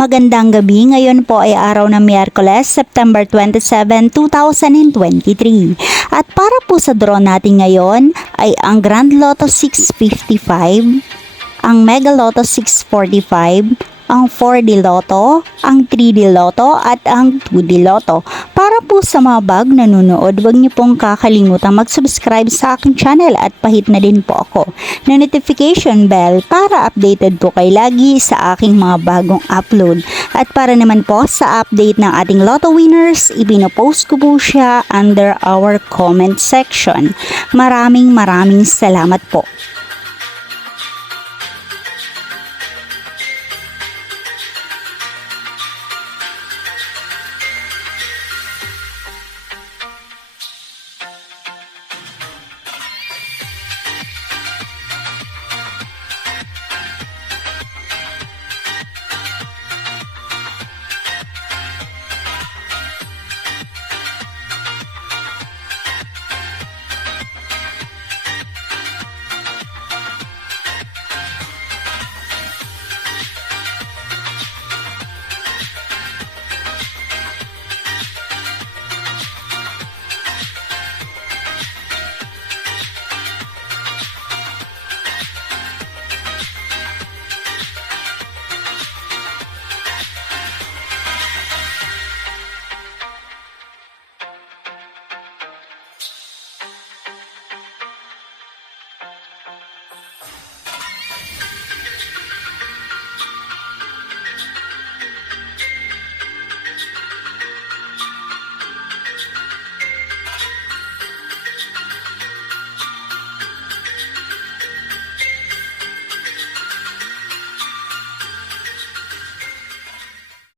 Magandang gabi, ngayon po ay araw ng Miyerkules, September 27, 2023. At para po sa draw natin ngayon ay ang Grand Lotto 655, ang Mega Lotto 645, ang 4D Lotto, ang 3D Lotto at ang 2D Lotto. Para po sa mga bag nanonood, huwag niyo pong kakalimutan mag-subscribe sa aking channel at pahit na din po ako na notification bell para updated po kayo lagi sa aking mga bagong upload. At para naman po sa update ng ating Lotto winners, ipinopost ko po siya under our comment section. Maraming salamat po.